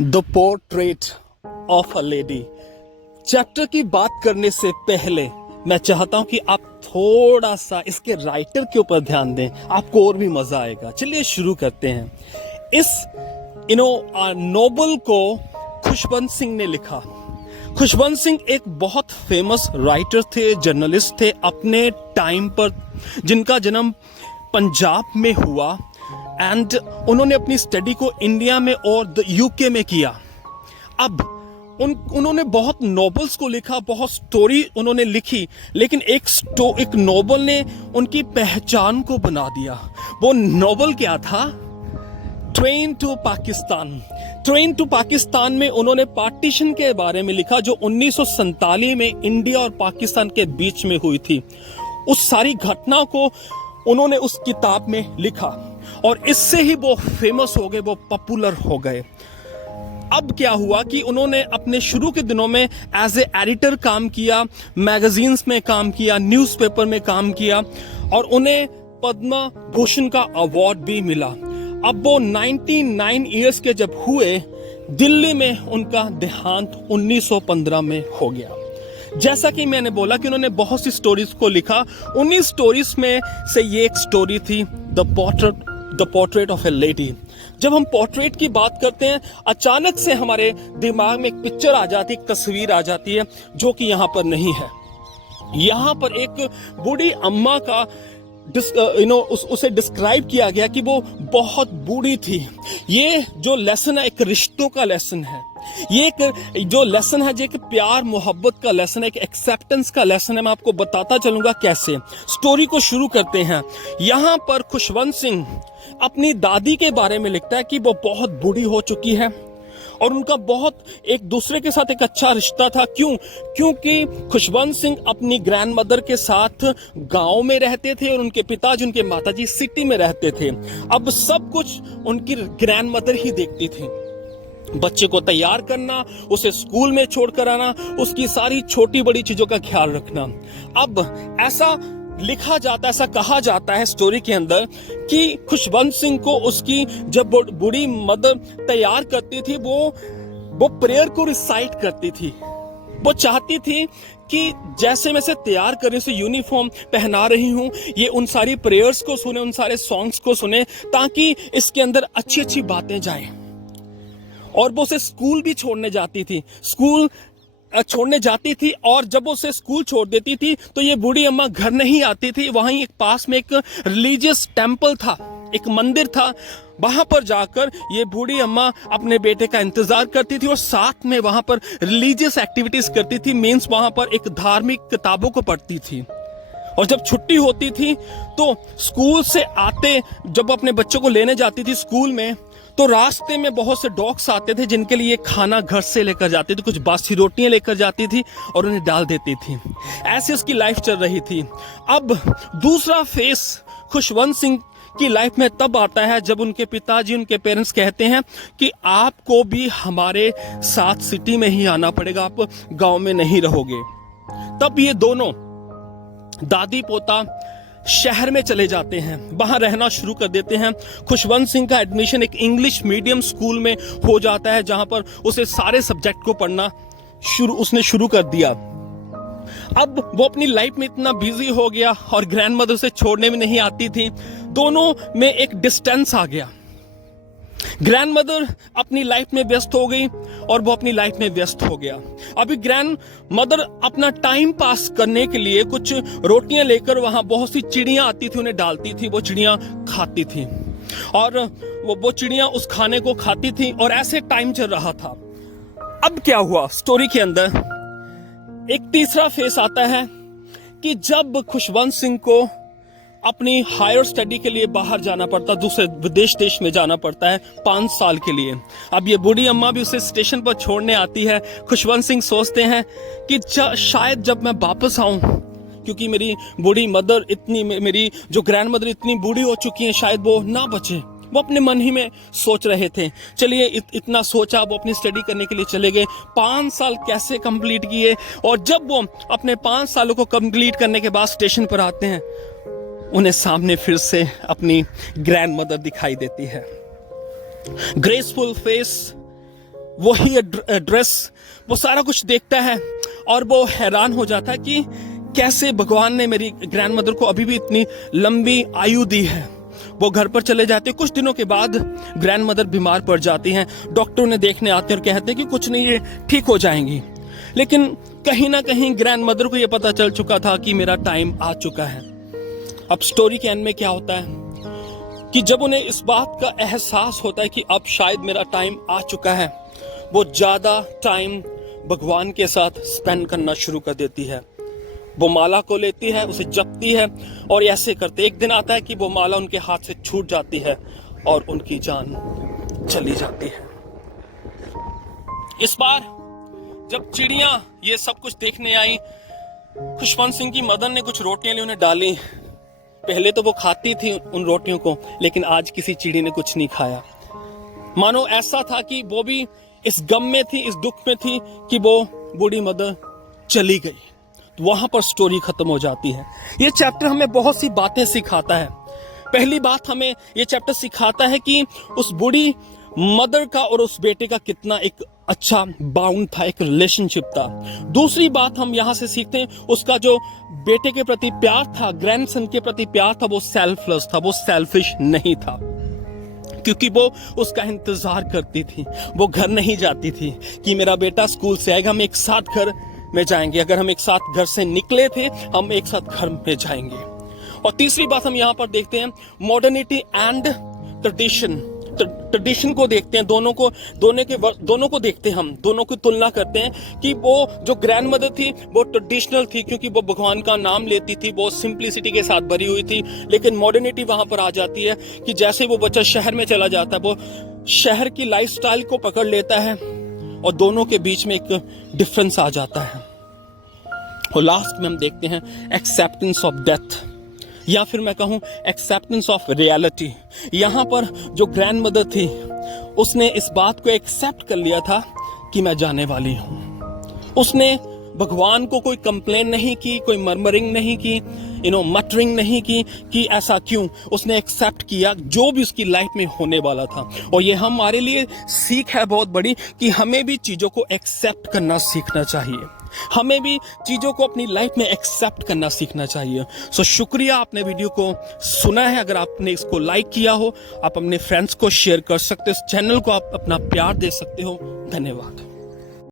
The portrait of a lady. Chapter की बात करने से पहले मैं चाहता हूं कि आप थोड़ा सा इसके राइटर के ऊपर ध्यान दें, आपको और भी मजा आएगा। चलिए शुरू करते हैं। इस नोबल को खुशवंत सिंह ने लिखा। खुशवंत सिंह एक बहुत फेमस राइटर थे, जर्नलिस्ट थे अपने टाइम पर, जिनका जन्म पंजाब में हुआ एंड उन्होंने अपनी स्टडी को इंडिया में और यूके में किया। अब उन्होंने बहुत नॉवेल्स को लिखा, बहुत स्टोरी उन्होंने लिखी, लेकिन एक नॉवेल ने उनकी पहचान को बना दिया। वो नॉवेल क्या था? Train to Pakistan. Train to Pakistan में उन्होंने पार्टीशन के बारे में लिखा, जो 1947 में इंडिया और पाकिस्तान के बीच में हुई थी। उस सारी घटना को उन्होंने उस किताब में लिखा और इससे ही वो फेमस हो गए, वो पॉपुलर हो गए। अब क्या हुआ कि उन्होंने अपने शुरू के दिनों में एज ए एडिटर काम किया, मैगजीन्स में काम किया, न्यूज़पेपर में काम किया और उन्हें पद्म भूषण का अवार्ड भी मिला। अब वो 99 इयर्स के जब हुए, दिल्ली में उनका देहांत 1915 में हो गया। जैसा कि मैंने बोला कि उन्होंने बहुत सी स्टोरीज को लिखा, उन्हीं स्टोरीज में से ये एक स्टोरी थी, the portrait of A lady. जब हम पोर्ट्रेट की बात करते हैं, अचानक से हमारे दिमाग में एक पिक्चर आ जाती है, एक तस्वीर आ जाती है, जो कि यहाँ पर नहीं है। यहाँ पर एक बूढ़ी अम्मा का उसे डिस्क्राइब किया गया कि वो बहुत बूढ़ी थी। ये जो लेसन है, एक रिश्तों का लेसन है। ये एक जो लेसन है, जो एक प्यार मोहब्बत का लेसन है, एक एक्सेप्टेंस का लेसन है। मैं आपको बताता चलूंगा कैसे। स्टोरी को शुरू करते हैं। यहाँ पर खुशवंत सिंह अपनी दादी के बारे में लिखता है कि वो बहुत बूढ़ी हो चुकी है और उनका बहुत एक दूसरे के साथ एक अच्छा रिश्ता था। क्योंकि खुशवंत सिंह अपनी ग्रैंड मदर के साथ गांव में रहते थे और उनके पिताजी, उनके माताजी सिटी में रहते थे। अब सब कुछ उनकी ग्रैंड मदर ही देखती थी। बच्चे को तैयार करना, उसे स्कूल में छोड़कर आना, उसकी सारी छोटी बड़ी चीजों का ख्याल रखना। अब ऐसा लिखा जाता है, ऐसा कहा जाता है स्टोरी के अंदर कि खुशवंत सिंह को उसकी जब बूढ़ी मदर तैयार करती थी, वो प्रेयर को रिसाइट करती थी। वो चाहती थी कि जैसे मैं से तैयार करने से यूनिफॉर्म पहना रही हूं, ये उन सारी प्रेयर्स को सुने, उन सारे सॉन्ग्स को सुने, ताकि इसके अंदर अच्छी अच्छी बातें जाएं। और वो उसे स्कूल भी छोड़ने जाती थी और जब वो उसे स्कूल छोड़ देती थी तो ये बूढ़ी अम्मा घर नहीं आती थी। वहीं एक पास में एक रिलीजियस टेंपल था, एक मंदिर था। वहां पर जाकर ये बूढ़ी अम्मा अपने बेटे का इंतजार करती थी और साथ में वहां पर रिलीजियस एक्टिविटीज करती थी। मीन्स वहां पर एक धार्मिक किताबों को पढ़ती थी। और जब छुट्टी होती थी तो स्कूल से आते, जब अपने बच्चों को लेने जाती थी स्कूल में, तो रास्ते में बहुत से डॉग्स आते थे जिनके लिए खाना घर से लेकर जाती थी। कुछ बासी रोटियां लेकर जाती थी और उन्हें डाल देती थी। ऐसे उसकी लाइफ चल रही थी। अब दूसरा फेस खुशवंत सिंह की लाइफ में तब आता है जब उनके पिताजी, उनके पेरेंट्स कहते हैं कि आपको भी हमारे साथ सिटी में ही आना पड़ेगा, आप गांव में नहीं रहोगे। तब ये दोनों दादी पोता शहर में चले जाते हैं, वहां रहना शुरू कर देते हैं। खुशवंत सिंह का एडमिशन एक इंग्लिश मीडियम स्कूल में हो जाता है, जहां पर उसे सारे सब्जेक्ट को पढ़ना उसने शुरू कर दिया। अब वो अपनी लाइफ में इतना बिजी हो गया और ग्रैंड मदर से छोड़ने में नहीं आती थी। दोनों में एक डिस्टेंस आ गया। ग्रैंड मदर अपनी लाइफ में व्यस्त हो गई और वो अपनी लाइफ में व्यस्त हो गया। अभी ग्रैंड मदर अपना टाइम पास करने के लिए कुछ रोटियां लेकर, वहां बहुत सी चिड़ियां आती थी, उन्हें डालती थी, वो चिड़ियां खाती थी और वो चिड़ियां उस खाने को खाती थी और ऐसे टाइम चल रहा था। अब क्या हुआ स्टोरी के अंदर, एक तीसरा फेस आता है कि जब खुशवंत सिंह को अपनी हायर स्टडी के लिए बाहर जाना पड़ता, दूसरे विदेश देश में जाना पड़ता है 5 साल के लिए। अब ये बूढ़ी अम्मा भी उसे स्टेशन पर छोड़ने आती है। खुशवंत सिंह सोचते हैं कि शायद जब मैं वापस आऊं, क्योंकि मेरी जो ग्रैंड मदर इतनी बूढ़ी हो चुकी है, शायद वो ना बचे। वो अपने मन ही में सोच रहे थे। चलिए इतना सोचा, वो अपनी स्टडी करने के लिए चले गए। 5 साल कैसे कंप्लीट किए और जब वो अपने 5 सालों को कंप्लीट करने के बाद स्टेशन पर आते हैं, उन्हें सामने फिर से अपनी ग्रैंड मदर दिखाई देती है। ग्रेसफुल फेस, वही एड्रेस, वो सारा कुछ देखता है और वो हैरान हो जाता है कि कैसे भगवान ने मेरी ग्रैंडमदर को अभी भी इतनी लंबी आयु दी है। वो घर पर चले जाते हैं। कुछ दिनों के बाद ग्रैंडमदर बीमार पड़ जाती हैं। डॉक्टर उन्हें देखने आते हैं और कहते हैं कि कुछ नहीं, ये ठीक हो जाएंगी। लेकिन कहीं ना कहीं ग्रैंडमदर को ये पता चल चुका था कि मेरा टाइम आ चुका है। अब स्टोरी के एंड में क्या होता है कि जब उन्हें इस बात का एहसास होता है कि अब शायद मेरा टाइम आ चुका है, वो ज्यादा टाइम भगवान के साथ स्पेंड करना शुरू कर देती है। वो माला को लेती है, उसे जपती है और ऐसे करते एक दिन आता है कि वो माला उनके हाथ से छूट जाती है और उनकी जान चली जाती है। इस बार जब चिड़ियां ये सब कुछ देखने आई, खुशवंत सिंह की मदर ने कुछ रोटियां ली, उन्हें डाली। पहले तो वो खाती थी उन रोटियों को, लेकिन आज किसी चिड़ी ने कुछ नहीं खाया। मानो ऐसा था कि वो भी इस गम में थी, इस दुख में थी कि वो बूढ़ी मदर चली गई। तो वहां पर स्टोरी खत्म हो जाती है। ये चैप्टर हमें बहुत सी बातें सिखाता है। पहली बात हमें ये चैप्टर सिखाता है कि उस बूढ़ी मदर का और उस बेटे का कितना एक अच्छा बाउंड था, एक रिलेशनशिप था। दूसरी बात हम यहां से सीखते हैं, उसका जो बेटे के प्रति प्यार था, ग्रैंडसन के प्रति प्यार था, वो सेल्फलेस था, वो सेल्फिश नहीं था, क्योंकि वो उसका इंतजार करती थी। वो घर नहीं जाती थी कि मेरा बेटा स्कूल से आएगा, हम एक साथ घर में जाएंगे। अगर हम एक साथ घर से निकले थे, हम एक साथ घर में जाएंगे। और तीसरी बात हम यहां पर देखते हैं मॉडर्निटी एंड ट्रेडिशन। ट्रेडिशन को देखते हैं, दोनों को देखते हैं, हम दोनों की तुलना करते हैं कि वो जो ग्रैंड मदर थी वो ट्रेडिशनल थी क्योंकि वो भगवान का नाम लेती थी, वो सिंप्लिसिटी के साथ भरी हुई थी। लेकिन मॉडर्निटी वहां पर आ जाती है कि जैसे वो बच्चा शहर में चला जाता है, वो शहर की लाइफस्टाइल को पकड़ लेता है और दोनों के बीच में एक डिफरेंस आ जाता है। और लास्ट में हम देखते हैं एक्सेप्टेंस ऑफ डेथ, या फिर मैं कहूं एक्सेप्टेंस ऑफ रियलिटी। यहां पर जो ग्रैंड मदर थी उसने इस बात को एक्सेप्ट कर लिया था कि मैं जाने वाली हूं। उसने भगवान को कोई कंप्लेन नहीं की, कोई मर्मरिंग नहीं की, मटरिंग नहीं की कि ऐसा क्यों। उसने एक्सेप्ट किया जो भी उसकी लाइफ में होने वाला था। और ये हमारे लिए सीख है बहुत बड़ी कि हमें भी चीजों को एक्सेप्ट करना सीखना चाहिए। हमें भी चीजों को अपनी लाइफ में एक्सेप्ट करना सीखना चाहिए। सो शुक्रिया, आपने वीडियो को सुना है। अगर आपने इसको लाइक किया हो, आप अपने फ्रेंड्स को शेयर कर सकते हो। इस चैनल को आप अपना प्यार दे सकते हो। धन्यवाद।